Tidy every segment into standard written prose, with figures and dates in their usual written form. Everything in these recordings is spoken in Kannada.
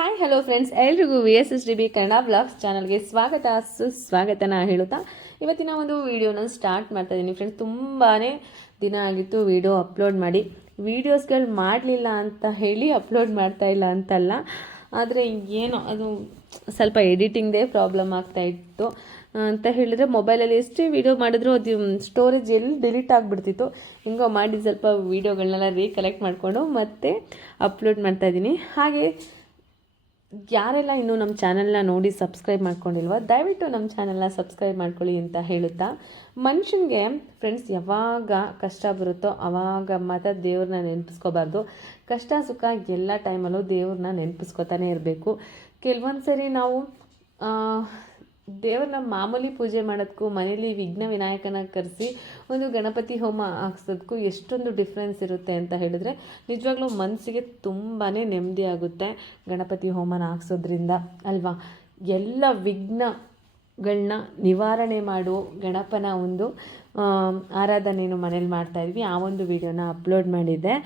ಹಾಯ್ ಹಲೋ ಫ್ರೆಂಡ್ಸ್, ಎಲ್ರಿಗೂ VSSDB ಕನ್ನಡ ಬ್ಲಾಗ್ಸ್ ಚಾನಲ್ಗೆ ಸ್ವಾಗತ ಸುಸ್ವಾಗತನ ಹೇಳುತ್ತಾ ಇವತ್ತಿನ ಒಂದು ವಿಡಿಯೋನ ಸ್ಟಾರ್ಟ್ ಮಾಡ್ತಾ ಇದ್ದೀನಿ. ಫ್ರೆಂಡ್ಸ್, ತುಂಬಾ ದಿನ ಆಗಿತ್ತು ವಿಡಿಯೋ ಅಪ್ಲೋಡ್ ಮಾಡಿ. ವೀಡಿಯೋಸ್ಗಳು ಮಾಡಲಿಲ್ಲ ಅಂತ ಹೇಳಿ ಅಪ್ಲೋಡ್ ಮಾಡ್ತಾ ಇಲ್ಲ ಅಂತಲ್ಲ, ಆದರೆ ಏನೋ ಅದು ಸ್ವಲ್ಪ ಎಡಿಟಿಂಗ್ದೇ ಪ್ರಾಬ್ಲಮ್ ಆಗ್ತಾ ಇತ್ತು ಅಂತ ಹೇಳಿದರೆ ಮೊಬೈಲಲ್ಲಿ ಎಷ್ಟೇ ವೀಡಿಯೋ ಮಾಡಿದ್ರು ಅದು ಸ್ಟೋರೇಜ್ ಎಲ್ಲಿ ಡಿಲೀಟ್ ಆಗಿಬಿಡ್ತಿತ್ತು. ಹಿಂಗೋ ಮಾಡಿ ಸ್ವಲ್ಪ ವೀಡಿಯೋಗಳನ್ನೆಲ್ಲ ರೀಕಲೆಕ್ಟ್ ಮಾಡಿಕೊಂಡು ಮತ್ತೆ ಅಪ್ಲೋಡ್ ಮಾಡ್ತಾಯಿದ್ದೀನಿ. ಹಾಗೆ ಯಾರೆಲ್ಲ ಇನ್ನೂ ನಮ್ಮ ಚಾನಲ್ನ ನೋಡಿ ಸಬ್ಸ್ಕ್ರೈಬ್ ಮಾಡ್ಕೊಂಡಿಲ್ವ, ದಯವಿಟ್ಟು ನಮ್ಮ ಚಾನಲ್ನ ಸಬ್ಸ್ಕ್ರೈಬ್ ಮಾಡ್ಕೊಳ್ಳಿ ಅಂತ ಹೇಳುತ್ತಾ, ಮನುಷ್ಯನಿಗೆ ಫ್ರೆಂಡ್ಸ್ ಯಾವಾಗ ಕಷ್ಟ ಬರುತ್ತೋ ಆವಾಗ ಮಾತ್ರ ದೇವ್ರನ್ನ ನೆನಪಿಸ್ಕೋಬಾರ್ದು. ಕಷ್ಟ ಸುಖ ಎಲ್ಲ ಟೈಮಲ್ಲೂ ದೇವ್ರನ್ನ ನೆನಪಿಸ್ಕೋತಾನೆ ಇರಬೇಕು. ಕೆಲವೊಂದು ಸರಿ ನಾವು ದೇವ್ರನ್ನ ಮಾಮೂಲಿ ಪೂಜೆ ಮಾಡೋದಕ್ಕೂ ಮನೇಲಿ ವಿಘ್ನ ವಿನಾಯಕನ ಕರೆಸಿ ಒಂದು ಗಣಪತಿ ಹೋಮ ಹಾಕ್ಸೋದಕ್ಕೂ ಎಷ್ಟೊಂದು ಡಿಫ್ರೆನ್ಸ್ ಇರುತ್ತೆ ಅಂತ ಹೇಳಿದ್ರೆ ನಿಜವಾಗ್ಲೂ ಮನಸ್ಸಿಗೆ ತುಂಬಾ ನೆಮ್ಮದಿ ಆಗುತ್ತೆ ಗಣಪತಿ ಹೋಮನ ಹಾಕ್ಸೋದ್ರಿಂದ ಅಲ್ವಾ. ಎಲ್ಲ ವಿಘ್ನಗಳನ್ನ ನಿವಾರಣೆ ಮಾಡೋ ಗಣಪನ ಒಂದು ಆರಾಧನೆಯನ್ನು ಮನೇಲಿ ಮಾಡ್ತಾಯಿದ್ವಿ. ಆ ಒಂದು ವಿಡಿಯೋನ ಅಪ್ಲೋಡ್ ಮಾಡಿದ್ದೆ.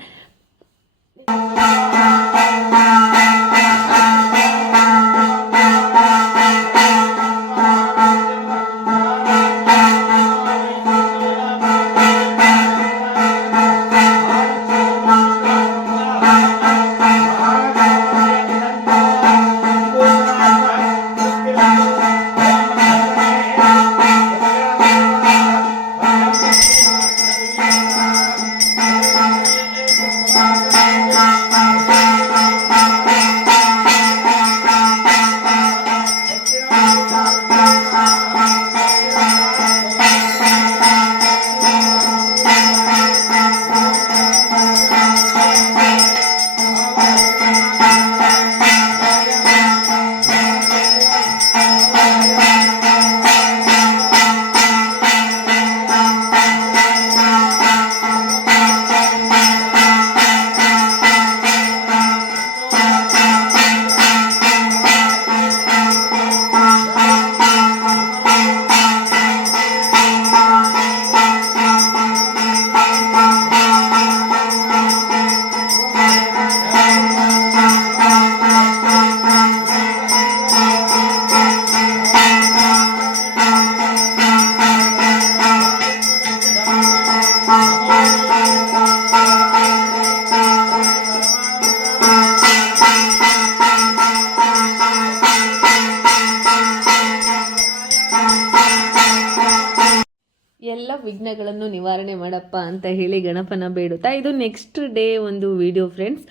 ಎಲ್ಲ ವಿಘ್ನಗಳನ್ನು ನಿವಾರಣೆ ಮಾಡಪ್ಪ ಅಂತ ಹೇಳಿ ಗಣಪನ ಬೇಡುತ್ತಾ ಇದು ನೆಕ್ಸ್ಟ್ ಡೇ ಒಂದು ವಿಡಿಯೋ ಫ್ರೆಂಡ್ಸ್.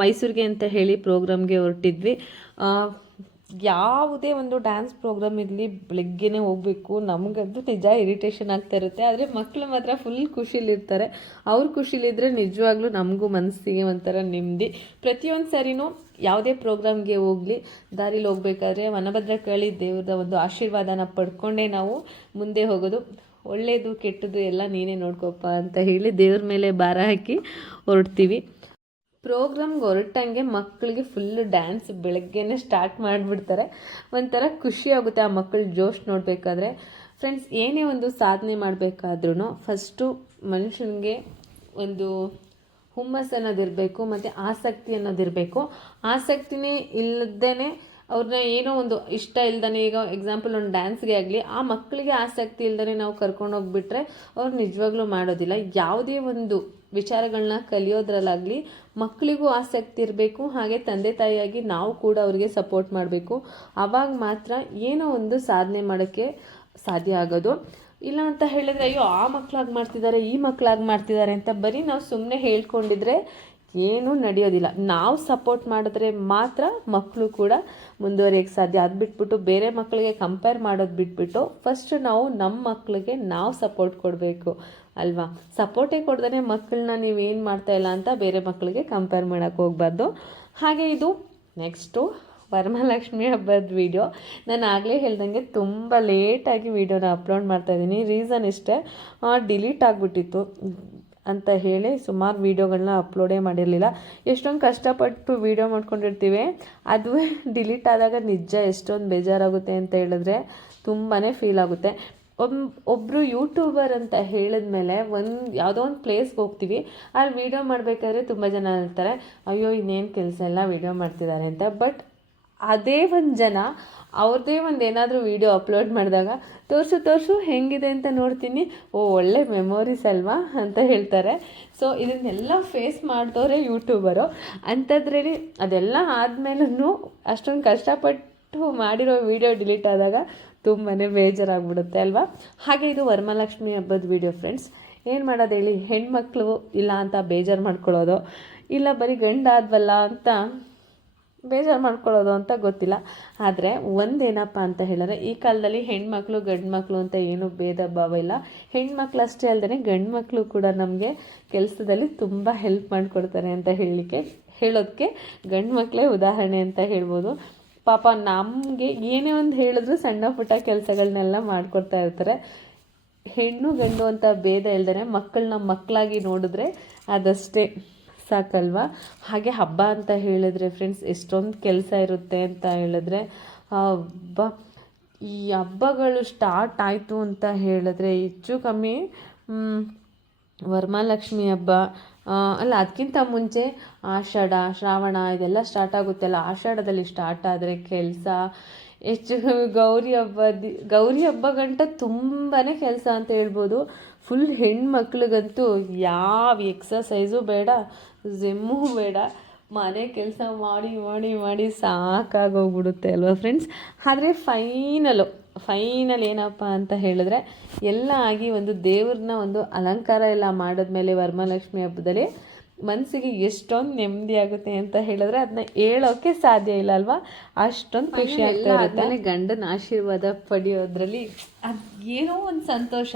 ಮೈಸೂರಿಗೆ ಅಂತ ಹೇಳಿ ಪ್ರೋಗ್ರಾಮ್ಗೆ ಹೊರಟಿದ್ವಿ. ಯಾವುದೇ ಒಂದು ಡ್ಯಾನ್ಸ್ ಪ್ರೋಗ್ರಾಮ್ ಇರಲಿ ಬೆಳಗ್ಗೆನೇ ಹೋಗಬೇಕು. ನಮಗಂತೂ ನಿಜ ಇರಿಟೇಷನ್ ಆಗ್ತಾ ಇರುತ್ತೆ, ಆದರೆ ಮಕ್ಕಳು ಮಾತ್ರ ಫುಲ್ ಖುಷಿಲಿರ್ತಾರೆ. ಅವ್ರು ಖುಷಿಲಿದ್ದರೆ ನಿಜವಾಗ್ಲೂ ನಮಗೂ ಮನಸ್ಸಿಗೆ ಒಂಥರ ನೆಮ್ಮದಿ. ಪ್ರತಿಯೊಂದು ಸಾರಿನೂ ಯಾವುದೇ ಪ್ರೋಗ್ರಾಮ್ಗೆ ಹೋಗಲಿ ದಾರಿಲಿ ಹೋಗ್ಬೇಕಾದ್ರೆ ವನಭದ್ರಕಾಳಿ ದೇವ್ರದ ಒಂದು ಆಶೀರ್ವಾದನ ಪಡ್ಕೊಂಡೇ ನಾವು ಮುಂದೆ ಹೋಗೋದು. ಒಳ್ಳೆಯದು ಕೆಟ್ಟದ್ದು ಎಲ್ಲ ನೀನೇ ನೋಡ್ಕೊಪ್ಪ ಅಂತ ಹೇಳಿ ದೇವ್ರ ಮೇಲೆ ಭಾರ ಹಾಕಿ ಹೊರಡ್ತೀವಿ. ಪ್ರೋಗ್ರಾಮ್ಗೆ ಹೊರಟಂಗೆ ಮಕ್ಕಳಿಗೆ ಫುಲ್ಲು ಡ್ಯಾನ್ಸ್ ಬೆಳಗ್ಗೆನೇ ಸ್ಟಾರ್ಟ್ ಮಾಡಿಬಿಡ್ತಾರೆ. ಒಂಥರ ಖುಷಿ ಆಗುತ್ತೆ ಆ ಮಕ್ಕಳು ಜೋಶ್ ನೋಡಬೇಕಾದ್ರೆ. ಫ್ರೆಂಡ್ಸ್, ಏನೇ ಒಂದು ಸಾಧನೆ ಮಾಡಬೇಕಾದ್ರೂ ಫಸ್ಟು ಮನುಷ್ಯನಿಗೆ ಒಂದು ಹುಮ್ಮಸ್ಸು ಅನ್ನೋದಿರಬೇಕು ಮತ್ತು ಆಸಕ್ತಿ ಅನ್ನೋದಿರಬೇಕು. ಆಸಕ್ತಿನೇ ಇಲ್ಲದೇ ಅವ್ರನ್ನ ಏನೋ ಒಂದು ಇಷ್ಟ ಇಲ್ದೇ, ಈಗ ಎಕ್ಸಾಂಪಲ್ ಒಂದು ಡ್ಯಾನ್ಸ್ಗೆ ಆಗಲಿ ಆ ಮಕ್ಕಳಿಗೆ ಆಸಕ್ತಿ ಇಲ್ದೇ ನಾವು ಕರ್ಕೊಂಡೋಗ್ಬಿಟ್ರೆ ಅವ್ರು ನಿಜವಾಗ್ಲೂ ಮಾಡೋದಿಲ್ಲ. ಯಾವುದೇ ಒಂದು ವಿಚಾರಗಳನ್ನ ಕಲಿಯೋದ್ರಲ್ಲಾಗಲಿ ಮಕ್ಕಳಿಗೂ ಆಸಕ್ತಿ ಇರಬೇಕು. ಹಾಗೆ ತಂದೆ ತಾಯಿಯಾಗಿ ನಾವು ಕೂಡ ಅವರಿಗೆ ಸಪೋರ್ಟ್ ಮಾಡಬೇಕು. ಆವಾಗ ಮಾತ್ರ ಏನೋ ಒಂದು ಸಾಧನೆ ಮಾಡೋಕ್ಕೆ ಸಾಧ್ಯ ಆಗೋದು. ಇಲ್ಲ ಅಂತ ಹೇಳಿದ್ರೆ ಅಯ್ಯೋ ಆ ಮಕ್ಕಳಾಗಿ ಮಾಡ್ತಿದ್ದಾರೆ ಈ ಮಕ್ಕಳಾಗಿ ಮಾಡ್ತಿದ್ದಾರೆ ಅಂತ ಬರೀ ನಾವು ಸುಮ್ಮನೆ ಹೇಳ್ಕೊಂಡಿದ್ರೆ ಏನೂ ನಡೆಯೋದಿಲ್ಲ. ನಾವು ಸಪೋರ್ಟ್ ಮಾಡಿದ್ರೆ ಮಾತ್ರ ಮಕ್ಕಳು ಕೂಡ ಮುಂದುವರಿಯೋಕ್ಕೆ ಸಾಧ್ಯ. ಅದು ಬಿಟ್ಬಿಟ್ಟು ಬೇರೆ ಮಕ್ಕಳಿಗೆ ಕಂಪೇರ್ ಮಾಡೋದು ಬಿಟ್ಬಿಟ್ಟು ಫಸ್ಟ್ ನಾವು ನಮ್ಮ ಮಕ್ಕಳಿಗೆ ನಾವು ಸಪೋರ್ಟ್ ಕೊಡಬೇಕು ಅಲ್ವಾ. ಸಪೋರ್ಟೇ ಕೊಡ್ದೇ ಮಕ್ಕಳನ್ನ ನೀವೇನು ಮಾಡ್ತಾಯಿಲ್ಲ ಅಂತ ಬೇರೆ ಮಕ್ಕಳಿಗೆ ಕಂಪೇರ್ ಮಾಡೋಕ್ಕೆ ಹೋಗ್ಬಾರ್ದು. ಹಾಗೆ ಇದು ನೆಕ್ಸ್ಟು ವರಮಹಾಲಕ್ಷ್ಮಿ ಹಬ್ಬದ ವಿಡಿಯೋ. ನಾನು ಆಗಲೇ ಹೇಳ್ದಂಗೆ ತುಂಬ ಲೇಟಾಗಿ ವಿಡಿಯೋನ ಅಪ್ಲೋಡ್ ಮಾಡ್ತಾಯಿದ್ದೀನಿ. ರೀಸನ್ ಇಷ್ಟೇ, ಡಿಲೀಟ್ ಆಗಿಬಿಟ್ಟಿತ್ತು ಅಂತ ಹೇಳಿ ಸುಮಾರು ವೀಡಿಯೋಗಳನ್ನ ಅಪ್ಲೋಡೇ ಮಾಡಿರಲಿಲ್ಲ. ಎಷ್ಟೊಂದು ಕಷ್ಟಪಟ್ಟು ವೀಡಿಯೋ ಮಾಡ್ಕೊಂಡಿರ್ತೀವಿ, ಅದುವೇ ಡಿಲೀಟ್ ಆದಾಗ ನಿಜ ಎಷ್ಟೊಂದು ಬೇಜಾರಾಗುತ್ತೆ ಅಂತ ಹೇಳಿದ್ರೆ ತುಂಬಾ ಫೀಲ್ ಆಗುತ್ತೆ. ಒಬ್ಬರು ಯೂಟ್ಯೂಬರ್ ಅಂತ ಹೇಳಿದ್ಮೇಲೆ ಯಾವುದೋ ಒಂದು ಪ್ಲೇಸ್ಗೆ ಹೋಗ್ತೀವಿ, ಅಲ್ಲಿ ವೀಡಿಯೋ ಮಾಡಬೇಕಾದ್ರೆ ತುಂಬ ಜನ ಹೇಳ್ತಾರೆ ಅಯ್ಯೋ ಇನ್ನೇನು ಕೆಲಸ ಎಲ್ಲ ವೀಡಿಯೋ ಮಾಡ್ತಿದ್ದಾರೆ ಅಂತ. ಬಟ್ ಅದೇ ಒಂದು ಜನ ಅವ್ರದ್ದೇ ಒಂದು ಏನಾದರೂ ವೀಡಿಯೋ ಅಪ್ಲೋಡ್ ಮಾಡಿದಾಗ ತೋರಿಸು ಹೆಂಗಿದೆ ಅಂತ ನೋಡ್ತೀನಿ, ಒಳ್ಳೆ ಮೆಮೊರೀಸ್ ಅಲ್ವಾ ಅಂತ ಹೇಳ್ತಾರೆ. ಸೊ ಇದನ್ನೆಲ್ಲ ಫೇಸ್ ಮಾಡಿದವರೇ ಯೂಟ್ಯೂಬರು. ಅಂಥದ್ರಲ್ಲಿ ಅದೆಲ್ಲ ಆದಮೇಲೂ ಅಷ್ಟೊಂದು ಕಷ್ಟಪಟ್ಟು ಮಾಡಿರೋ ವೀಡಿಯೋ ಡಿಲೀಟ್ ಆದಾಗ ತುಂಬಾ ಬೇಜಾರಾಗ್ಬಿಡುತ್ತೆ ಅಲ್ವಾ. ಹಾಗೆ ಇದು ವರಮಹಾಲಕ್ಷ್ಮಿ ಹಬ್ಬದ ವೀಡಿಯೋ ಫ್ರೆಂಡ್ಸ್. ಏನು ಮಾಡೋದು ಹೇಳಿ, ಹೆಣ್ಮಕ್ಳು ಇಲ್ಲ ಅಂತ ಬೇಜಾರು ಮಾಡ್ಕೊಳ್ಳೋದು, ಇಲ್ಲ ಬರೀ ಗಂಡಾದ್ವಲ್ಲ ಅಂತ ಬೇಜಾರು ಮಾಡ್ಕೊಳ್ಳೋದು ಅಂತ ಗೊತ್ತಿಲ್ಲ. ಆದರೆ ಒಂದೇನಪ್ಪ ಅಂತ ಹೇಳಿದ್ರೆ, ಈ ಕಾಲದಲ್ಲಿ ಹೆಣ್ಮಕ್ಳು ಗಂಡು ಮಕ್ಕಳು ಅಂತ ಏನೂ ಭೇದ ಭಾವ ಇಲ್ಲ. ಹೆಣ್ಮಕ್ಳು ಅಷ್ಟೇ ಅಲ್ಲದೆ ಗಂಡು ಮಕ್ಕಳು ಕೂಡ ನಮಗೆ ಕೆಲಸದಲ್ಲಿ ತುಂಬ ಹೆಲ್ಪ್ ಮಾಡಿಕೊಡ್ತಾರೆ ಅಂತ ಹೇಳೋದಕ್ಕೆ ಗಂಡು ಮಕ್ಕಳೇ ಉದಾಹರಣೆ ಅಂತ ಹೇಳ್ಬೋದು. ಪಾಪ ನಮಗೆ ಏನೇ ಒಂದು ಹೇಳಿದ್ರು ಸಣ್ಣ ಪುಟ್ಟ ಕೆಲಸಗಳನ್ನೆಲ್ಲ ಮಾಡಿಕೊಡ್ತಾ ಇರ್ತಾರೆ. ಹೆಣ್ಣು ಗಂಡು ಅಂತ ಭೇದ ಇಲ್ದೇ ಮಕ್ಕಳನ್ನ ಮಕ್ಕಳಾಗಿ ನೋಡಿದ್ರೆ ಅದಷ್ಟೇ ಸಾಕಲ್ವಾ. ಹಾಗೆ ಹಬ್ಬ ಅಂತ ಹೇಳಿದ್ರೆ ಫ್ರೆಂಡ್ಸ್, ಎಷ್ಟೊಂದು ಕೆಲಸ ಇರುತ್ತೆ ಅಂತ ಹೇಳಿದ್ರೆ, ಹಬ್ಬ ಈ ಹಬ್ಬಗಳು ಸ್ಟಾರ್ಟ್ ಆಯಿತು ಅಂತ ಹೇಳಿದ್ರೆ ಹೆಚ್ಚು ಕಮ್ಮಿ ವರಮಹಾಲಕ್ಷ್ಮಿ ಹಬ್ಬ ಅಲ್ಲ, ಅದಕ್ಕಿಂತ ಮುಂಚೆ ಆಷಾಢ ಶ್ರಾವಣ ಇದೆಲ್ಲ ಸ್ಟಾರ್ಟ್ ಆಗುತ್ತಲ್ಲ. ಆಷಾಢದಲ್ಲಿ ಸ್ಟಾರ್ಟ್ ಆದರೆ ಕೆಲಸ ಹೆಚ್ಚು ಗೌರಿ ಹಬ್ಬ ಗಂಟ ತುಂಬಾ ಕೆಲಸ ಅಂತ ಹೇಳ್ಬೋದು. ಫುಲ್ ಹೆಣ್ಮಕ್ಳಿಗಂತೂ ಯಾವ ಎಕ್ಸಸೈಸು ಬೇಡ, ಜಿಮ್ಮು ಬೇಡ, ಮನೆ ಕೆಲಸ ಮಾಡಿ ಮಾಡಿ ಮಾಡಿ ಸಾಕಾಗೋಗ್ಬಿಡುತ್ತೆ ಅಲ್ವಾ ಫ್ರೆಂಡ್ಸ್. ಆದರೆ ಫೈನಲ್ ಏನಪ್ಪ ಅಂತ ಹೇಳಿದ್ರೆ, ಎಲ್ಲ ಆಗಿ ಒಂದು ದೇವ್ರನ್ನ ಒಂದು ಅಲಂಕಾರ ಎಲ್ಲ ಮಾಡಿದ್ಮೇಲೆ ವರಮಹಾಲಕ್ಷ್ಮಿ ಹಬ್ಬದಲ್ಲಿ ಮನಸ್ಸಿಗೆ ಎಷ್ಟೊಂದು ನೆಮ್ಮದಿ ಆಗುತ್ತೆ ಅಂತ ಹೇಳಿದ್ರೆ ಅದನ್ನ ಹೇಳೋಕ್ಕೆ ಸಾಧ್ಯ ಇಲ್ಲ ಅಲ್ವಾ. ಅಷ್ಟೊಂದು ಖುಷಿ ಆಗ್ತಾ ಇರುತ್ತೆ. ಗಂಡನ ಆಶೀರ್ವಾದ ಪಡೆಯೋದ್ರಲ್ಲಿ ಅದು ಏನೋ ಒಂದು ಸಂತೋಷ,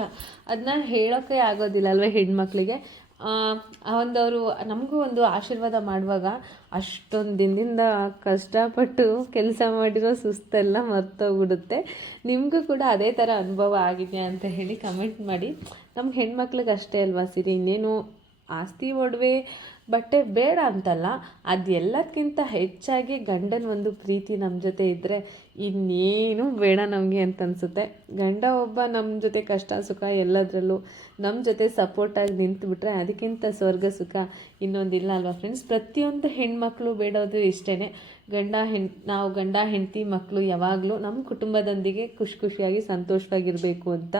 ಅದನ್ನ ಹೇಳೋಕ್ಕೆ ಆಗೋದಿಲ್ಲ ಅಲ್ವಾ ಹೆಣ್ಮಕ್ಳಿಗೆ. ಅವರು ನಮಗೂ ಒಂದು ಆಶೀರ್ವಾದ ಮಾಡುವಾಗ ಅಷ್ಟೊಂದು ದಿನದಿಂದ ಕಷ್ಟಪಟ್ಟು ಕೆಲಸ ಮಾಡಿರೋ ಸುಸ್ತೆಲ್ಲ ಮರ್ತೋಗ್ಬಿಡುತ್ತೆ. ನಿಮಗೂ ಕೂಡ ಅದೇ ಥರ ಅನುಭವ ಆಗಿದೆಯಾ ಅಂತ ಹೇಳಿ ಕಮೆಂಟ್ ಮಾಡಿ. ನಮ್ಗೆ ಹೆಣ್ಮಕ್ಳಿಗೆ ಅಷ್ಟೇ ಅಲ್ವಾ ಸಿರಿ, ಇನ್ನೇನು ಆಸ್ತಿ ಒಡವೆ ಬಟ್ಟೆ ಬೇಡ ಅಂತಲ್ಲ, ಅದೆಲ್ಲದಕ್ಕಿಂತ ಹೆಚ್ಚಾಗಿ ಗಂಡನ ಒಂದು ಪ್ರೀತಿ ನಮ್ಮ ಜೊತೆ ಇದ್ದರೆ ಇನ್ನೇನು ಬೇಡ ನಮಗೆ ಅಂತ ಅನಿಸುತ್ತೆ. ಗಂಡ ಒಬ್ಬ ನಮ್ಮ ಜೊತೆ ಕಷ್ಟ ಸುಖ ಎಲ್ಲದರಲ್ಲೂ ನಮ್ಮ ಜೊತೆ ಸಪೋರ್ಟಾಗಿ ನಿಂತುಬಿಟ್ರೆ ಅದಕ್ಕಿಂತ ಸ್ವರ್ಗ ಸುಖ ಇನ್ನೊಂದಿಲ್ಲ ಅಲ್ವಾ ಫ್ರೆಂಡ್ಸ್. ಪ್ರತಿಯೊಂದು ಹೆಣ್ಮಕ್ಳು ಬೇಡೋದು ಇಷ್ಟೇ, ನಾವು ಗಂಡ ಹೆಂಡತಿ ಮಕ್ಕಳು ಯಾವಾಗಲೂ ನಮ್ಮ ಕುಟುಂಬದೊಂದಿಗೆ ಖುಷಿಯಾಗಿ ಸಂತೋಷವಾಗಿರಬೇಕು ಅಂತ.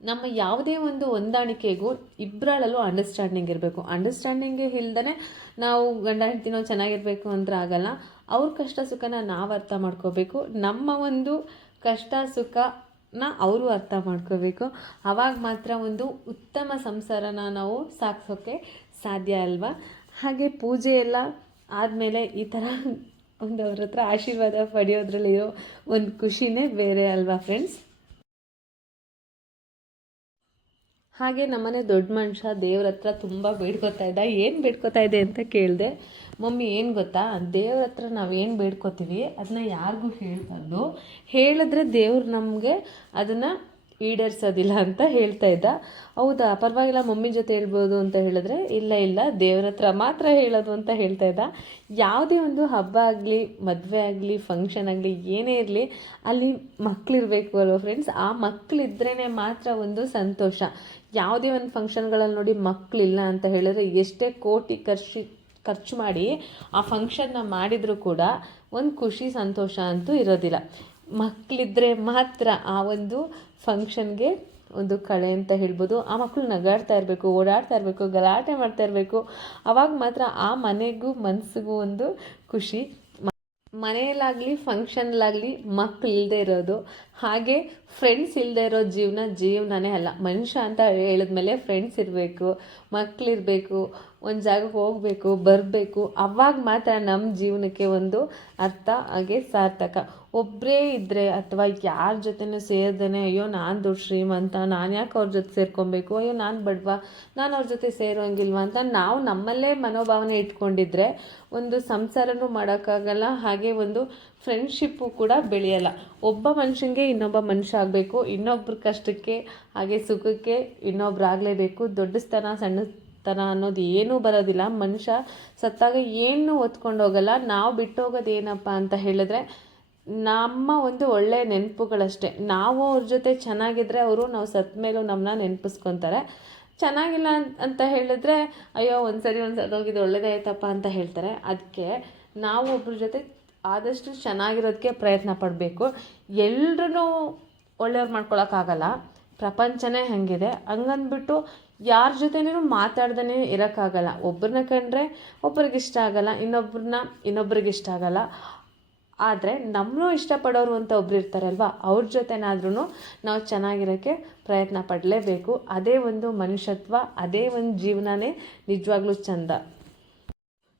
ನಮ್ಮ ಯಾವುದೇ ಒಂದು ಹೊಂದಾಣಿಕೆಗೂ ಇಬ್ಬರಲ್ಲೂ ಅಂಡರ್ಸ್ಟ್ಯಾಂಡಿಂಗ್ ಇರಬೇಕು. ಅಂಡರ್ಸ್ಟ್ಯಾಂಡಿಂಗೇ ಇಲ್ದೇ ನಾವು ಗಂಡ ಹೆಂಡ್ತಿನೋ ಚೆನ್ನಾಗಿರಬೇಕು ಅಂದ್ರೆ ಆಗಲ್ಲ. ಅವ್ರ ಕಷ್ಟ ಸುಖನ ನಾವು ಅರ್ಥ ಮಾಡ್ಕೋಬೇಕು, ನಮ್ಮ ಒಂದು ಕಷ್ಟ ಸುಖನ ಅವರು ಅರ್ಥ ಮಾಡ್ಕೋಬೇಕು. ಆವಾಗ ಮಾತ್ರ ಒಂದು ಉತ್ತಮ ಸಂಸಾರನ ನಾವು ಸಾಗಿಸೋಕ್ಕೆ ಸಾಧ್ಯ ಅಲ್ವಾ. ಹಾಗೆ ಪೂಜೆ ಎಲ್ಲ ಆದಮೇಲೆ ಈ ಥರ ಒಂದು ಅವ್ರ ಹತ್ರ ಆಶೀರ್ವಾದ ಪಡೆಯೋದ್ರಲ್ಲಿರೋ ಒಂದು ಖುಷಿನೇ ಬೇರೆ ಅಲ್ವಾ ಫ್ರೆಂಡ್ಸ್. ಹಾಗೆ ನಮ್ಮನೆ ದೊಡ್ಡ ಮನುಷ್ಯ ದೇವ್ರ ಹತ್ರ ತುಂಬ ಬೇಡ್ಕೊತಾ ಇದ್ದ. ಏನು ಬೇಡ್ಕೊತಾ ಇದೆ ಅಂತ ಕೇಳಿದೆ. ಮಮ್ಮಿ ಏನು ಗೊತ್ತಾ, ದೇವ್ರ ಹತ್ರ ನಾವೇನು ಬೇಡ್ಕೊತೀವಿ ಅದನ್ನ ಯಾರಿಗೂ ಹೇಳ್ಬಾರ್ದು, ಹೇಳಿದ್ರೆ ದೇವ್ರು ನಮಗೆ ಅದನ್ನು ಈಡೇರಿಸೋದಿಲ್ಲ ಅಂತ ಹೇಳ್ತಾ ಇದ್ದ. ಹೌದಾ, ಪರವಾಗಿಲ್ಲ ಮಮ್ಮಿ ಜೊತೆ ಹೇಳ್ಬೋದು ಅಂತ ಹೇಳಿದ್ರೆ, ಇಲ್ಲ ದೇವ್ರ ಹತ್ರ ಮಾತ್ರ ಹೇಳೋದು ಅಂತ ಹೇಳ್ತಾ ಇದ್ದ. ಯಾವುದೇ ಒಂದು ಹಬ್ಬ ಆಗಲಿ ಮದುವೆ ಆಗಲಿ ಫಂಕ್ಷನ್ ಆಗಲಿ ಏನೇ ಇರಲಿ ಅಲ್ಲಿ ಮಕ್ಕಳಿರಬೇಕು ಅಲ್ವ ಫ್ರೆಂಡ್ಸ್. ಆ ಮಕ್ಕಳಿದ್ರೇ ಮಾತ್ರ ಒಂದು ಸಂತೋಷ. ಯಾವುದೇ ಒಂದು ಫಂಕ್ಷನ್ಗಳಲ್ಲಿ ನೋಡಿ ಮಕ್ಕಳಿಲ್ಲ ಅಂತ ಹೇಳಿದ್ರೆ ಎಷ್ಟೇ ಕೋಟಿ ಖರ್ಚು ಮಾಡಿ ಆ ಫಂಕ್ಷನ್ನ ಮಾಡಿದರೂ ಕೂಡ ಒಂದು ಖುಷಿ ಸಂತೋಷ ಅಂತೂ ಇರೋದಿಲ್ಲ. ಮಕ್ಕಳಿದ್ರೆ ಮಾತ್ರ ಆ ಒಂದು ಫಂಕ್ಷನ್ಗೆ ಒಂದು ಕಳೆ ಅಂತ ಹೇಳ್ಬೋದು. ಆ ಮಕ್ಕಳು ನಗಾಡ್ತಾ ಇರಬೇಕು, ಓಡಾಡ್ತಾ ಇರಬೇಕು, ಗಲಾಟೆ ಮಾಡ್ತಾ ಇರಬೇಕು. ಆವಾಗ ಮಾತ್ರ ಆ ಮನೆಗೂ ಮನಸ್ಸಿಗೂ ಒಂದು ಖುಷಿ. ಮನೆಯಲ್ಲಾಗಲಿ ಫಂಕ್ಷನ್ಲಾಗಲಿ ಮಕ್ಕಳು ಇಲ್ಲದೆ ಇರೋದು, ಹಾಗೆ ಫ್ರೆಂಡ್ಸ್ ಇಲ್ಲದೆ ಇರೋ ಜೀವನನೇ ಅಲ್ಲ. ಮನುಷ್ಯ ಅಂತ ಹೇಳಿದ್ಮೇಲೆ ಫ್ರೆಂಡ್ಸ್ ಇರಬೇಕು, ಮಕ್ಕಳಿರಬೇಕು, ಒಂದು ಜಾಗಕ್ಕೆ ಹೋಗಬೇಕು ಬರಬೇಕು. ಅವಾಗ ಮಾತ್ರ ನಮ್ಮ ಜೀವನಕ್ಕೆ ಒಂದು ಅರ್ಥ ಹಾಗೆ ಸಾರ್ಥಕ. ಒಬ್ಬರೇ ಇದ್ದರೆ ಅಥವಾ ಯಾರ ಜೊತೆನೂ ಸೇರ್ದೇ ಅಯ್ಯೋ ನಾನು ದೊಡ್ಡ ಶ್ರೀಮಂತ, ನಾನು ಯಾಕೆ ಅವ್ರ ಜೊತೆ ಸೇರ್ಕೊಬೇಕು, ಅಯ್ಯೋ ನಾನು ಬಡವ, ನಾನು ಅವ್ರ ಜೊತೆ ಸೇರೋಂಗಿಲ್ವ ಅಂತ ನಾವು ನಮ್ಮಲ್ಲೇ ಮನೋಭಾವನೆ ಇಟ್ಕೊಂಡಿದ್ರೆ ಒಂದು ಸಂಸಾರನೂ ಮಾಡೋಕ್ಕಾಗಲ್ಲ. ಹಾಗೆ ಒಂದು ಫ್ರೆಂಡ್ಶಿಪ್ಪು ಕೂಡ ಬೆಳೆಯಲ್ಲ. ಒಬ್ಬ ಮನುಷ್ಯನಿಗೆ ಇನ್ನೊಬ್ಬ ಮನುಷ್ಯ ಆಗಬೇಕು, ಇನ್ನೊಬ್ಬರ ಕಷ್ಟಕ್ಕೆ ಹಾಗೆ ಸುಖಕ್ಕೆ ಇನ್ನೊಬ್ರು ಆಗಲೇಬೇಕು. ದೊಡ್ಡಸ್ತನ ಸಣ್ಣತನ ಅನ್ನೋದು ಏನೂ ಬರೋದಿಲ್ಲ. ಮನುಷ್ಯ ಸತ್ತಾಗ ಏನೂ ಹೊತ್ಕೊಂಡು ಹೋಗಲ್ಲ. ನಾವು ಬಿಟ್ಟು ಹೋಗೋದು ಏನಪ್ಪ ಅಂತ ಹೇಳಿದ್ರೆ ನಮ್ಮ ಒಂದು ಒಳ್ಳೆಯ ನೆನಪುಗಳಷ್ಟೇ. ನಾವು ಅವ್ರ ಜೊತೆ ಚೆನ್ನಾಗಿದ್ದರೆ ಅವರು ನಾವು ಸತ್ತ ಮೇಲೂ ನಮ್ಮನ್ನ ನೆನಪಿಸ್ಕೊತಾರೆ. ಚೆನ್ನಾಗಿಲ್ಲ ಅಂತ ಹೇಳಿದ್ರೆ ಅಯ್ಯೋ ಒಂದು ಸರಿ ಹೋಗಿದ್ದು ಒಳ್ಳೇದೇ ಆಯ್ತಪ್ಪ ಅಂತ ಹೇಳ್ತಾರೆ. ಅದಕ್ಕೆ ನಾವು ಒಬ್ಬರ ಜೊತೆ ಆದಷ್ಟು ಚೆನ್ನಾಗಿರೋದಕ್ಕೆ ಪ್ರಯತ್ನ ಪಡಬೇಕು. ಎಲ್ರೂ ಒಳ್ಳೆಯವ್ರು ಮಾಡ್ಕೊಳಕ್ಕಾಗಲ್ಲ, ಪ್ರಪಂಚನೇ ಹಾಗಿದೆ. ಹಂಗಂದ್ಬಿಟ್ಟು ಯಾರ ಜೊತೆನೂ ಮಾತಾಡ್ದೇ ಇರೋಕ್ಕಾಗಲ್ಲ. ಒಬ್ಬರನ್ನ ಕಂಡ್ರೆ ಒಬ್ರಿಗಿಷ್ಟ ಆಗಲ್ಲ, ಇನ್ನೊಬ್ರಿಗಿಷ್ಟ ಆಗಲ್ಲ. ಆದರೆ ನಮ್ಮನ್ನೂ ಇಷ್ಟಪಡೋರು ಅಂತ ಒಬ್ರು ಇರ್ತಾರಲ್ವ, ಅವ್ರ ಜೊತೆನಾದ್ರೂ ನಾವು ಚೆನ್ನಾಗಿರೋಕ್ಕೆ ಪ್ರಯತ್ನ ಪಡಲೇಬೇಕು. ಅದೇ ಒಂದು ಮನುಷ್ಯತ್ವ, ಅದೇ ಒಂದು ಜೀವನನೇ ನಿಜವಾಗ್ಲೂ ಚಂದ.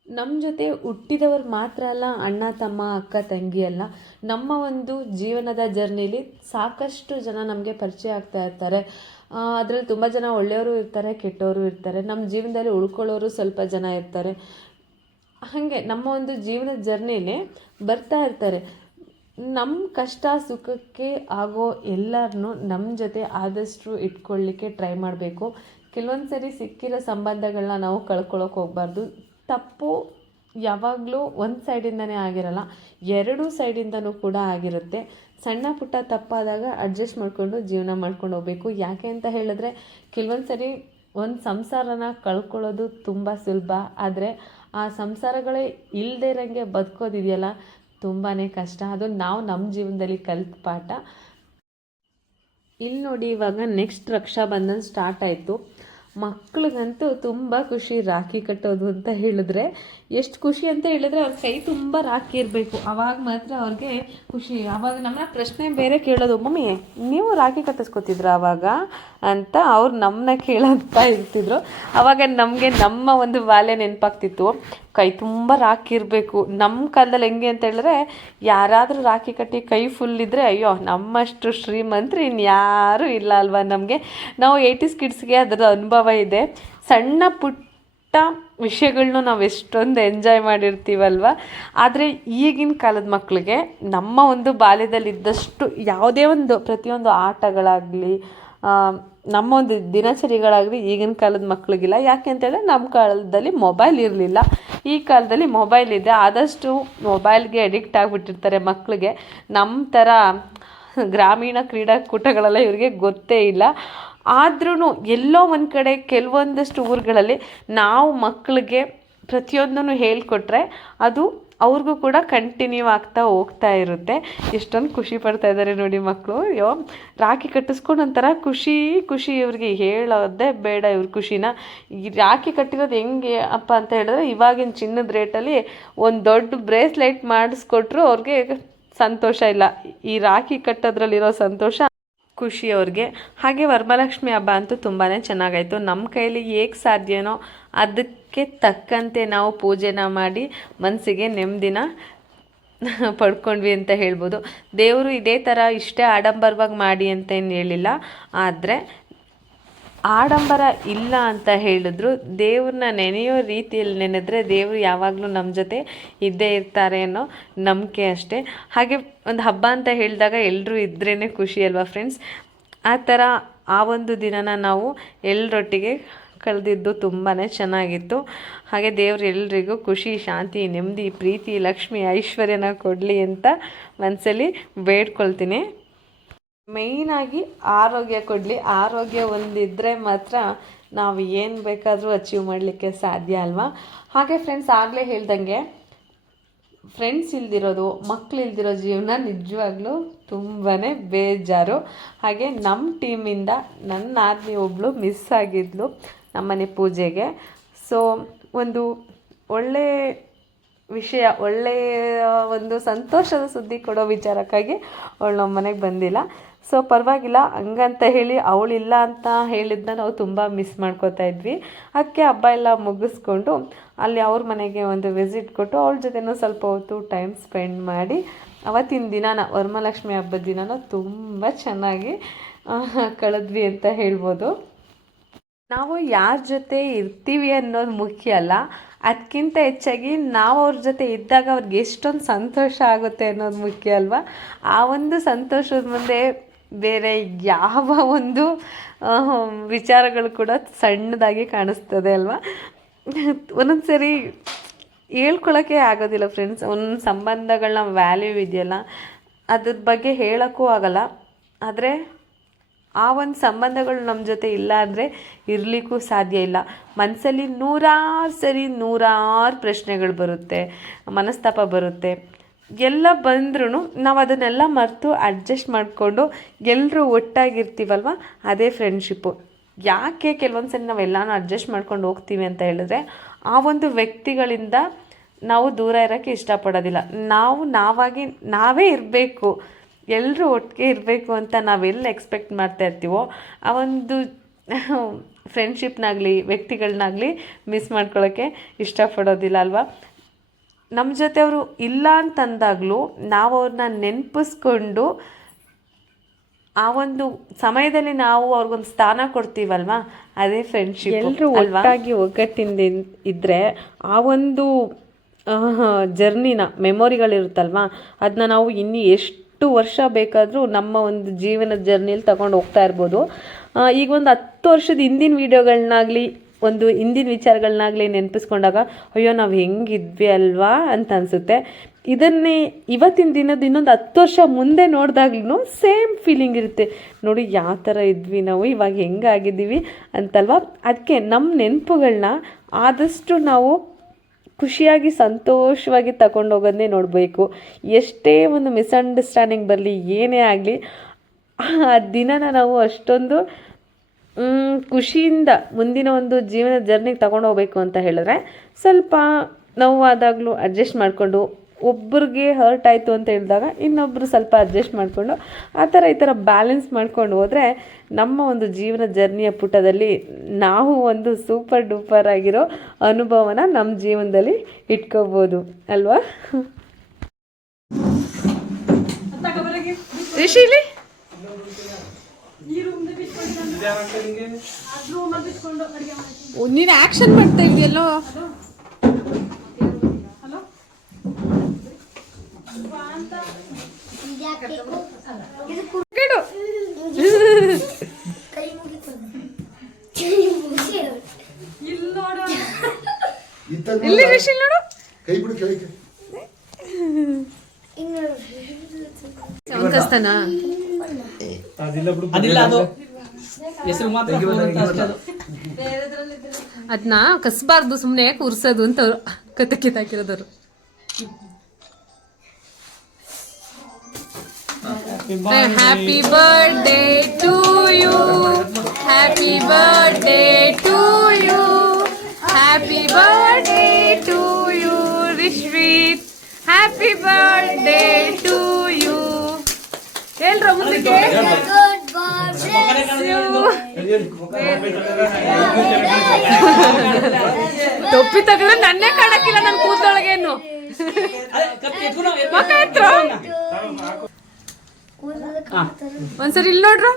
ನಮ್ಮ ಜೊತೆ ಹುಟ್ಟಿದವರು ಮಾತ್ರ ಅಲ್ಲ, ಅಣ್ಣ ತಮ್ಮ ಅಕ್ಕ ತಂಗಿ ಅಲ್ಲ, ನಮ್ಮ ಒಂದು ಜೀವನದ ಜರ್ನಿಲಿ ಸಾಕಷ್ಟು ಜನ ನಮಗೆ ಪರಿಚಯ ಆಗ್ತಾ ಇರ್ತಾರೆ. ಅದರಲ್ಲಿ ತುಂಬ ಜನ ಒಳ್ಳೆಯವರು ಇರ್ತಾರೆ, ಕೆಟ್ಟವರು ಇರ್ತಾರೆ. ನಮ್ಮ ಜೀವನದಲ್ಲಿ ಉಳ್ಕೊಳ್ಳೋರು ಸ್ವಲ್ಪ ಜನ ಇರ್ತಾರೆ. ಹಾಗೆ ನಮ್ಮ ಒಂದು ಜೀವನದ ಜರ್ನಿಲಿ ಬರ್ತಾ ಇರ್ತಾರೆ. ನಮ್ಮ ಕಷ್ಟ ಸುಖಕ್ಕೆ ಆಗೋ ಎಲ್ಲರನ್ನೂ ನಮ್ಮ ಜೊತೆ ಆದಷ್ಟು ಇಟ್ಕೊಳ್ಳಿಕ್ಕೆ ಟ್ರೈ ಮಾಡಬೇಕು. ಕೆಲವೊಂದು ಸರಿ ಸಿಕ್ಕಿರೋ ಸಂಬಂಧಗಳನ್ನ ನಾವು ಕಳ್ಕೊಳ್ಳೋಕೆ ಹೋಗಬಾರ್ದು. ತಪ್ಪು ಯಾವಾಗಲೂ ಒಂದು ಸೈಡಿಂದನೇ ಆಗಿರಲ್ಲ, ಎರಡೂ ಸೈಡಿಂದನೂ ಕೂಡ ಆಗಿರುತ್ತೆ. ಸಣ್ಣ ಪುಟ್ಟ ತಪ್ಪಾದಾಗ ಅಡ್ಜಸ್ಟ್ ಮಾಡಿಕೊಂಡು ಜೀವನ ಮಾಡ್ಕೊಂಡು ಹೋಗಬೇಕು. ಯಾಕೆ ಅಂತ ಹೇಳಿದ್ರೆ ಕೆಲವೊಂದು ಸರಿ ಒಂದು ಸಂಸಾರನ ಕಳ್ಕೊಳ್ಳೋದು ತುಂಬ ಸುಲಭ, ಆದರೆ ಆ ಸಂಸಾರಗಳೇ ಇಲ್ಲದೇ ಇರೋಂಗೆ ಬದುಕೋದಿದೆಯಲ್ಲ ತುಂಬಾ ಕಷ್ಟ. ಅದು ನಾವು ನಮ್ಮ ಜೀವನದಲ್ಲಿ ಕಲಿತ ಪಾಠ. ಇಲ್ಲಿ ನೋಡಿ, ಇವಾಗ ನೆಕ್ಸ್ಟ್ ರಕ್ಷಾಬಂಧನ ಸ್ಟಾರ್ಟ್ ಆಯಿತು. ಮಕ್ಳಿಗಂತೂ ತುಂಬ ಖುಷಿ ರಾಖಿ ಕಟ್ಟೋದು ಅಂತ ಹೇಳಿದ್ರೆ. ಎಷ್ಟು ಖುಷಿ ಅಂತ ಹೇಳಿದ್ರೆ ಅವ್ರ ಕೈ ತುಂಬ ರಾಖಿ ಇರಬೇಕು, ಅವಾಗ ಮಾತ್ರ ಅವ್ರಿಗೆ ಖುಷಿ. ಆವಾಗ ನಮ್ಮನ್ನ ಪ್ರಶ್ನೆ ಬೇರೆ ಕೇಳೋದು, ಮಮ್ಮಿ ನೀವು ರಾಖಿ ಕಟ್ಟಿಸ್ಕೊತಿದ್ರ ಅವಾಗ ಅಂತ ಅವ್ರು ನಮ್ಮನ್ನ ಕೇಳೋಂತ ಇರ್ತಿದ್ರು. ಆವಾಗ ನಮಗೆ ನಮ್ಮ ಒಂದು ಬಾಲ್ಯ ನೆನಪಾಗ್ತಿತ್ತು. ಕೈ ತುಂಬ ರಾಖಿ ಇರಬೇಕು. ನಮ್ಮ ಕಾಲದಲ್ಲಿ ಹೆಂಗೆ ಅಂತ ಹೇಳಿದ್ರೆ, ಯಾರಾದರೂ ರಾಖಿ ಕಟ್ಟಿ ಕೈ ಫುಲ್ ಇದ್ದರೆ ಅಯ್ಯೋ ನಮ್ಮಷ್ಟು ಶ್ರೀಮಂತರು ಇನ್ಯಾರೂ ಇಲ್ಲ ಅಲ್ವಾ ನಮಗೆ. ನಾವು 80s ಕಿಡ್ಸ್ಗೆ ಅದರ ಅನುಭವ ಇದೆ. ಸಣ್ಣ ಪುಟ್ಟ ವಿಷಯಗಳನ್ನೂ ನಾವು ಎಷ್ಟೊಂದು ಎಂಜಾಯ್ ಮಾಡಿರ್ತೀವಲ್ವ. ಆದರೆ ಈಗಿನ ಕಾಲದ ಮಕ್ಕಳಿಗೆ ನಮ್ಮ ಒಂದು ಬಾಲ್ಯದಲ್ಲಿದ್ದಷ್ಟು ಯಾವುದೇ ಒಂದು ಪ್ರತಿಯೊಂದು ಆಟಗಳಾಗಲಿ, ನಮ್ಮ ಒಂದು ದಿನಚರಿಗಳಾಗಲಿ ಈಗಿನ ಕಾಲದ ಮಕ್ಕಳಿಗಿಲ್ಲ. ಯಾಕೆ ಅಂತೇಳಿದ್ರೆ ನಮ್ಮ ಕಾಲದಲ್ಲಿ ಮೊಬೈಲ್ ಇರಲಿಲ್ಲ, ಈ ಕಾಲದಲ್ಲಿ ಮೊಬೈಲ್ ಇದೆ. ಆದಷ್ಟು ಮೊಬೈಲ್ಗೆ ಅಡಿಕ್ಟ್ ಆಗಿಬಿಟ್ಟಿರ್ತಾರೆ ಮಕ್ಕಳಿಗೆ. ನಮ್ಮ ಥರ ಗ್ರಾಮೀಣ ಕ್ರೀಡಾಕೂಟಗಳೆಲ್ಲ ಇವ್ರಿಗೆ ಗೊತ್ತೇ ಇಲ್ಲ. ಆದ್ರೂ ಎಲ್ಲೋ ಒಂದು ಕಡೆ ಕೆಲವೊಂದಷ್ಟು ಊರುಗಳಲ್ಲಿ ನಾವು ಮಕ್ಕಳಿಗೆ ಪ್ರತಿಯೊಂದನ್ನು ಹೇಳಿಕೊಟ್ರೆ ಅದು ಅವ್ರಿಗೂ ಕೂಡ ಕಂಟಿನ್ಯೂ ಆಗ್ತಾ ಹೋಗ್ತಾ ಇರುತ್ತೆ. ಎಷ್ಟೊಂದು ಖುಷಿ ಪಡ್ತಾ ಇದ್ದಾರೆ ನೋಡಿ ಮಕ್ಕಳು. ಅಯ್ಯೋ ರಾಖಿ ಕಟ್ಟಿಸ್ಕೊಂಡು ಒಂಥರ ಖುಷಿ ಇವ್ರಿಗೆ ಹೇಳೋದೇ ಬೇಡ ಇವ್ರ ಖುಷಿನ. ಈ ರಾಖಿ ಕಟ್ಟಿರೋದು ಹೆಂಗೆ ಅಪ್ಪ ಅಂತ ಹೇಳಿದ್ರೆ, ಇವಾಗಿನ ಚಿನ್ನದ ರೇಟಲ್ಲಿ ಒಂದು ದೊಡ್ಡ ಬ್ರೇಸ್ಲೈಟ್ ಮಾಡಿಸ್ಕೊಟ್ರು ಅವ್ರಿಗೆ ಸಂತೋಷ ಇಲ್ಲ. ಈ ರಾಖಿ ಕಟ್ಟೋದ್ರಲ್ಲಿರೋ ಸಂತೋಷ, ಖುಷಿ ಅವ್ರಿಗೆ. ಹಾಗೆ ವರಮಹಾಲಕ್ಷ್ಮಿ ಹಬ್ಬ ಅಂತೂ ತುಂಬಾ ಚೆನ್ನಾಗಾಯಿತು. ನಮ್ಮ ಕೈಲಿ ಹೇಗೆ ಸಾಧ್ಯನೋ ಅದಕ್ಕೆ ತಕ್ಕಂತೆ ನಾವು ಪೂಜೆನ ಮಾಡಿ ಮನಸ್ಸಿಗೆ ನೆಮ್ಮದಿನ ಪಡ್ಕೊಂಡ್ವಿ ಅಂತ ಹೇಳ್ಬೋದು. ದೇವರು ಇದೇ ಥರ ಇಷ್ಟೇ ಆಡಂಬರವಾಗಿ ಮಾಡಿ ಅಂತ ಏನು ಹೇಳಿಲ್ಲ. ಆದರೆ ಆಡಂಬರ ಇಲ್ಲ ಅಂತ ಹೇಳಿದ್ರು ದೇವ್ರನ್ನ ನೆನೆಯೋ ರೀತಿಯಲ್ಲಿ ನೆನೆದ್ರೆ ದೇವರು ಯಾವಾಗಲೂ ನಮ್ಮ ಜೊತೆ ಇದ್ದೇ ಇರ್ತಾರೆ ಅನ್ನೋ ನಂಬಿಕೆ ಅಷ್ಟೇ. ಹಾಗೆ ಒಂದು ಹಬ್ಬ ಅಂತ ಹೇಳಿದಾಗ ಎಲ್ಲರೂ ಇದ್ರೇ ಖುಷಿ ಅಲ್ವಾ ಫ್ರೆಂಡ್ಸ್. ಆ ಥರ ಆ ಒಂದು ದಿನನ ನಾವು ಎಲ್ಲರೊಟ್ಟಿಗೆ ಕಳೆದಿದ್ದು ತುಂಬಾ ಚೆನ್ನಾಗಿತ್ತು. ಹಾಗೆ ದೇವ್ರು ಎಲ್ರಿಗೂ ಖುಷಿ, ಶಾಂತಿ, ನೆಮ್ಮದಿ, ಪ್ರೀತಿ, ಲಕ್ಷ್ಮಿ, ಐಶ್ವರ್ಯನ ಕೊಡಲಿ ಅಂತ ಮನಸ್ಸಲ್ಲಿ ಬೇಡ್ಕೊಳ್ತೀನಿ. ಮೇಯ್ನಾಗಿ ಆರೋಗ್ಯ ಕೊಡಲಿ. ಆರೋಗ್ಯ ಒಂದಿದ್ದರೆ ಮಾತ್ರ ನಾವು ಏನು ಬೇಕಾದರೂ ಅಚೀವ್ ಮಾಡಲಿಕ್ಕೆ ಸಾಧ್ಯ ಅಲ್ವಾ. ಹಾಗೆ ಫ್ರೆಂಡ್ಸ್, ಆಗಲೇ ಹೇಳ್ದಂಗೆ ಫ್ರೆಂಡ್ಸ್ ಇಲ್ದಿರೋದು, ಮಕ್ಳು ಇಲ್ದಿರೋ ಜೀವನ ನಿಜವಾಗ್ಲೂ ತುಂಬಾ ಬೇಜಾರು. ಹಾಗೆ ನಮ್ಮ ಟೀಮಿಂದ ನನ್ನ ಆದ್ಮಿ ಒಬ್ಬಳು ಮಿಸ್ ಆಗಿದ್ಲು ನಮ್ಮನೆ ಪೂಜೆಗೆ. ಸೊ ಒಂದು ಒಳ್ಳೆ ವಿಷಯ, ಒಳ್ಳೆಯ ಒಂದು ಸಂತೋಷದ ಸುದ್ದಿ ಕೊಡೋ ವಿಚಾರಕ್ಕಾಗಿ ಅವಳು ನಮ್ಮ ಮನೆಗೆ ಬಂದಿಲ್ಲ. ಸೊ ಪರವಾಗಿಲ್ಲ, ಹಂಗಂತ ಹೇಳಿ ಅವಳಿಲ್ಲ ಅಂತ ಹೇಳಿದ್ನ ನಾವು ತುಂಬ ಮಿಸ್ ಮಾಡ್ಕೋತಾ ಇದ್ವಿ. ಅದಕ್ಕೆ ಹಬ್ಬ ಎಲ್ಲ ಮುಗಿಸ್ಕೊಂಡು ಅಲ್ಲಿ ಅವ್ರ ಮನೆಗೆ ಒಂದು ವಿಸಿಟ್ ಕೊಟ್ಟು ಅವಳ ಜೊತೆನೂ ಸ್ವಲ್ಪ ಹೊತ್ತು ಟೈಮ್ ಸ್ಪೆಂಡ್ ಮಾಡಿ ಅವತ್ತಿನ ದಿನಾನ, ವರಮಹಾಲಕ್ಷ್ಮಿ ಹಬ್ಬದ ದಿನಾನ ತುಂಬ ಚೆನ್ನಾಗಿ ಕಳೆದ್ವಿ ಅಂತ ಹೇಳ್ಬೋದು. ನಾವು ಯಾರ ಜೊತೆ ಇರ್ತೀವಿ ಅನ್ನೋದು ಮುಖ್ಯ ಅಲ್ಲ, ಅದಕ್ಕಿಂತ ಹೆಚ್ಚಾಗಿ ನಾವು ಅವ್ರ ಜೊತೆ ಇದ್ದಾಗ ಅವ್ರಿಗೆ ಎಷ್ಟೊಂದು ಸಂತೋಷ ಆಗುತ್ತೆ ಅನ್ನೋದು ಮುಖ್ಯ ಅಲ್ವಾ. ಆ ಒಂದು ಸಂತೋಷದ ಮುಂದೆ ಬೇರೆ ಯಾವ ಒಂದು ವಿಚಾರಗಳು ಕೂಡ ಸಣ್ಣದಾಗಿ ಕಾಣಿಸ್ತದೆ ಅಲ್ವಾ. ಒಂದೊಂದು ಸರಿ ಹೇಳ್ಕೊಳಕ್ಕೆ ಆಗೋದಿಲ್ಲ ಫ್ರೆಂಡ್ಸ್. ಒಂದೊಂದು ಸಂಬಂಧಗಳನ್ನ ವ್ಯಾಲ್ಯೂ ಇದೆಯಲ್ಲ ಅದ್ರ ಬಗ್ಗೆ ಹೇಳೋಕ್ಕೂ ಆಗಲ್ಲ. ಆದರೆ ಆ ಒಂದು ಸಂಬಂಧಗಳು ನಮ್ಮ ಜೊತೆ ಇಲ್ಲ ಅಂದರೆ ಇರಲಿಕ್ಕೂ ಸಾಧ್ಯ ಇಲ್ಲ. ಮನಸ್ಸಲ್ಲಿ ನೂರಾರು ಪ್ರಶ್ನೆಗಳು ಬರುತ್ತೆ, ಮನಸ್ತಾಪ ಬರುತ್ತೆ. ಎಲ್ಲ ಬಂದ್ರೂ ನಾವು ಅದನ್ನೆಲ್ಲ ಮರೆತು ಅಡ್ಜಸ್ಟ್ ಮಾಡಿಕೊಂಡು ಎಲ್ಲರೂ ಒಟ್ಟಾಗಿರ್ತೀವಲ್ವ, ಅದೇ ಫ್ರೆಂಡ್ಶಿಪ್ಪು. ಯಾಕೆ ಕೆಲವೊಂದು ಸರಿ ನಾವೆಲ್ಲನೂ ಅಡ್ಜಸ್ಟ್ ಮಾಡ್ಕೊಂಡು ಹೋಗ್ತೀವಿ ಅಂತ ಹೇಳಿದ್ರೆ, ಆ ಒಂದು ವ್ಯಕ್ತಿಗಳಿಂದ ನಾವು ದೂರ ಇರೋಕ್ಕೆ ಇಷ್ಟಪಡೋದಿಲ್ಲ. ನಾವೇ ಇರಬೇಕು, ಎಲ್ಲರೂ ಒಟ್ಟಿಗೆ ಇರಬೇಕು ಅಂತ ನಾವೆಲ್ಲ ಎಕ್ಸ್ಪೆಕ್ಟ್ ಮಾಡ್ತಾ ಇರ್ತೀವೋ, ಆ ಒಂದು ಫ್ರೆಂಡ್ಶಿಪ್ನಾಗಲಿ ವ್ಯಕ್ತಿಗಳನ್ನಾಗಲಿ ಮಿಸ್ ಮಾಡ್ಕೊಳ್ಳೋಕ್ಕೆ ಇಷ್ಟಪಡೋದಿಲ್ಲ ಅಲ್ವಾ. ನಮ್ಮ ಜೊತೆ ಅವರು ಇಲ್ಲ ಅಂತಂದಾಗಲೂ ನಾವು ಅವ್ರನ್ನ ನೆನಪಿಸ್ಕೊಂಡು ಆ ಒಂದು ಸಮಯದಲ್ಲಿ ನಾವು ಅವ್ರಿಗೊಂದು ಸ್ಥಾನ ಕೊಡ್ತೀವಲ್ವಾ, ಅದೇ ಫ್ರೆಂಡ್ಶಿಪ್. ಎಲ್ಲರೂ ಒಟ್ಟಾಗಿ ಒಗ್ಗಟ್ಟಿಂದ ಇದ್ದರೆ ಆ ಒಂದು ಜರ್ನಿನ ಮೆಮೊರಿಗಳಿರುತ್ತಲ್ವ, ಅದನ್ನ ನಾವು ಇನ್ನೂ ಎಷ್ಟು ವರ್ಷ ಬೇಕಾದರೂ ನಮ್ಮ ಒಂದು ಜೀವನದ ಜರ್ನಿಯಲ್ಲಿ ತಗೊಂಡು ಹೋಗ್ತಾ ಇರ್ಬೋದು. ಈಗ ಒಂದು 10 ವರ್ಷದ ಹಿಂದಿನ ವೀಡಿಯೋಗಳನ್ನಾಗಲಿ ಒಂದು ಹಿಂದಿನ ವಿಚಾರಗಳನ್ನಾಗಲಿ ನೆನಪಿಸ್ಕೊಂಡಾಗ ಅಯ್ಯೋ ನಾವು ಹೆಂಗಿದ್ವಿ ಅಲ್ವಾ ಅಂತ ಅನಿಸುತ್ತೆ. ಇದನ್ನೇ ಇವತ್ತಿನ ದಿನದ ಇನ್ನೊಂದು 10 ವರ್ಷ ಮುಂದೆ ನೋಡಿದಾಗ್ಲೂ ಸೇಮ್ ಫೀಲಿಂಗ್ ಇರುತ್ತೆ. ನೋಡಿ ಯಾವ ಥರ ಇದ್ವಿ ನಾವು, ಇವಾಗ ಹೆಂಗಾಗಿದ್ದೀವಿ ಅಂತಲ್ವ. ಅದಕ್ಕೆ ನಮ್ಮ ನೆನಪುಗಳನ್ನ ಆದಷ್ಟು ನಾವು ಖುಷಿಯಾಗಿ ಸಂತೋಷವಾಗಿ ತಗೊಂಡೋಗೋದನ್ನೇ ನೋಡಬೇಕು. ಎಷ್ಟೇ ಒಂದು ಮಿಸ್ಅಂಡರ್ಸ್ಟ್ಯಾಂಡಿಂಗ್ ಬರಲಿ, ಏನೇ ಆಗಲಿ, ಆ ದಿನನ ನಾವು ಅಷ್ಟೊಂದು ಖುಷಿಯಿಂದ ಮುಂದಿನ ಒಂದು ಜೀವನದ ಜರ್ನಿಗೆ ತಗೊಂಡೋಗ್ಬೇಕು ಅಂತ ಹೇಳಿದ್ರೆ ಸ್ವಲ್ಪ ನೋವಾದಾಗಲೂ ಅಡ್ಜಸ್ಟ್ ಮಾಡಿಕೊಂಡು, ಒಬ್ರಿಗೆ ಹರ್ಟ್ ಆಯಿತು ಅಂತ ಹೇಳಿದಾಗ ಇನ್ನೊಬ್ಬರು ಸ್ವಲ್ಪ ಅಡ್ಜಸ್ಟ್ ಮಾಡಿಕೊಂಡು ಈ ಥರ ಬ್ಯಾಲೆನ್ಸ್ ಮಾಡ್ಕೊಂಡು ಹೋದರೆ ನಮ್ಮ ಒಂದು ಜೀವನ ಜರ್ನಿಯ ಪುಟದಲ್ಲಿ ನಾವು ಒಂದು ಸೂಪರ್ ಡೂಪರ್ ಆಗಿರೋ ಅನುಭವನ ನಮ್ಮ ಜೀವನದಲ್ಲಿ ಇಟ್ಕೋಬೋದು ಅಲ್ವಾ. ರಿಷಿಲಿ ನೀನು ಆಕ್ಷನ್ ಮಾಡ್ತಾ ಇದೆಯಲ್ಲೋ. ಇಲ್ಲಿ ರಿಷಿ ನೋಡು, ಕಸ್ತಾನ ಅದನ್ನ ಕಸ್ಬಾರ್ದು, ಸುಮ್ಮನೆ ಕೂರ್ಸೋದು ಅಂತ ಅವರು ಕಿತ್ತಾಕಿರೋದವ್ರು. Happy birthday to you, happy birthday to you, happy birthday to you Rishvith, happy birthday to you. ಹೇಳ್ರ ಮುಂದಕ್ಕೆ. ಟೊಪ್ಪಿ ತಗದ್ರೆ ನನ್ನೇ ಕಾಣಕ್ಕಿಲ್ಲ, ನನ್ನ ಕೂದಲೊಳಗೇನು ಒಂದ್ಸರಿ ಇಲ್ಲಿ ನೋಡ್ರ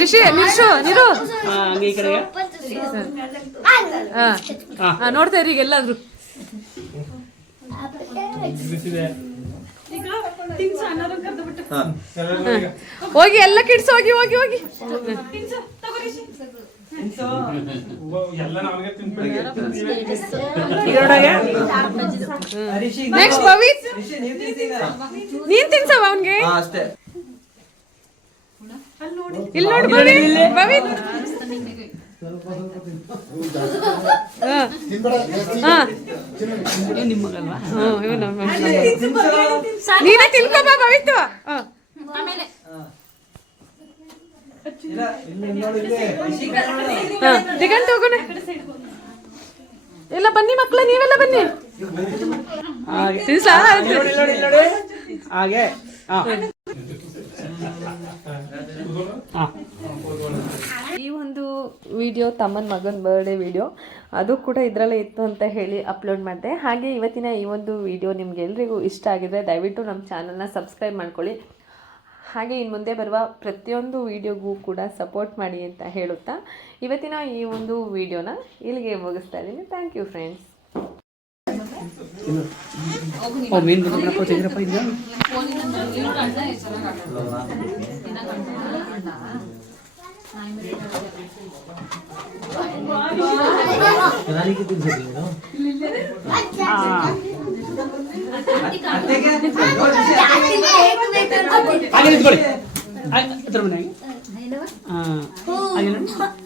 ರಿಷಿ, ನಿಲ್ಸು ನೀರು. ನೋಡ್ತಾ ಇರಿ ಎಲ್ಲಾದ್ರು. ಹೋಗಿ ಎಲ್ಲ ಕಿಡ್ಸ್ ಹೋಗಿ ಹೋಗಿ ಹೋಗಿ. ನೆಕ್ಸ್ಟ್ ಪವಿತ್, ನೀನ್ ತಿನ್ಸವ ಅವನ್ಗೆ. ಇಲ್ಲಿ ನೋಡಿ ಪವಿತ್. ನೀನೇ ತಿನ್ಕೋಬ ಪವಿತ್. ದಿಗಂತ ಹೋಗೋಣ. ಎಲ್ಲ ಬನ್ನಿ ಮಕ್ಕಳ, ನೀವೆಲ್ಲ ಬನ್ನಿ. ಈ ಒಂದು ವಿಡಿಯೋ ತಮ್ಮನ ಮಗನ ಬರ್ಡೇ ವಿಡಿಯೋ, ಅದು ಕೂಡ ಇದರಲ್ಲೇ ಇತ್ತು ಅಂತ ಹೇಳಿ ಅಪ್ಲೋಡ್ ಮಾಡಿದೆ. ಹಾಗೆ ಇವತ್ತಿನ ಈ ಒಂದು ವಿಡಿಯೋ ನಿಮ್ಗೆ ಎಲ್ರಿಗೂ ಇಷ್ಟ ಆಗಿದ್ರೆ ದಯವಿಟ್ಟು ನಮ್ಮ ಚಾನಲ್ನ ಸಬ್ಸ್ಕ್ರೈಬ್ ಮಾಡ್ಕೊಳ್ಳಿ. ಹಾಗೆ ಇನ್ನು ಮುಂದೆ ಬರುವ ಪ್ರತಿಯೊಂದು ವಿಡಿಯೋಗೂ ಕೂಡ ಸಪೋರ್ಟ್ ಮಾಡಿ ಅಂತ ಹೇಳುತ್ತಾ ಇವತ್ತಿನ ಈ ಒಂದು ವಿಡಿಯೋನ ಇಲ್ಲಿಗೆ ಮುಗಿಸ್ತಾ ಇದ್ದೀನಿ. Thank you friends. ಹಾಗೆ ನಿಂತ್ಕೊಳ್ಳಿ. ಇದ್ರ ಮನೆಯಾಗೆ ಹಾಂ ಹಾಗೆ ನೋಡಿ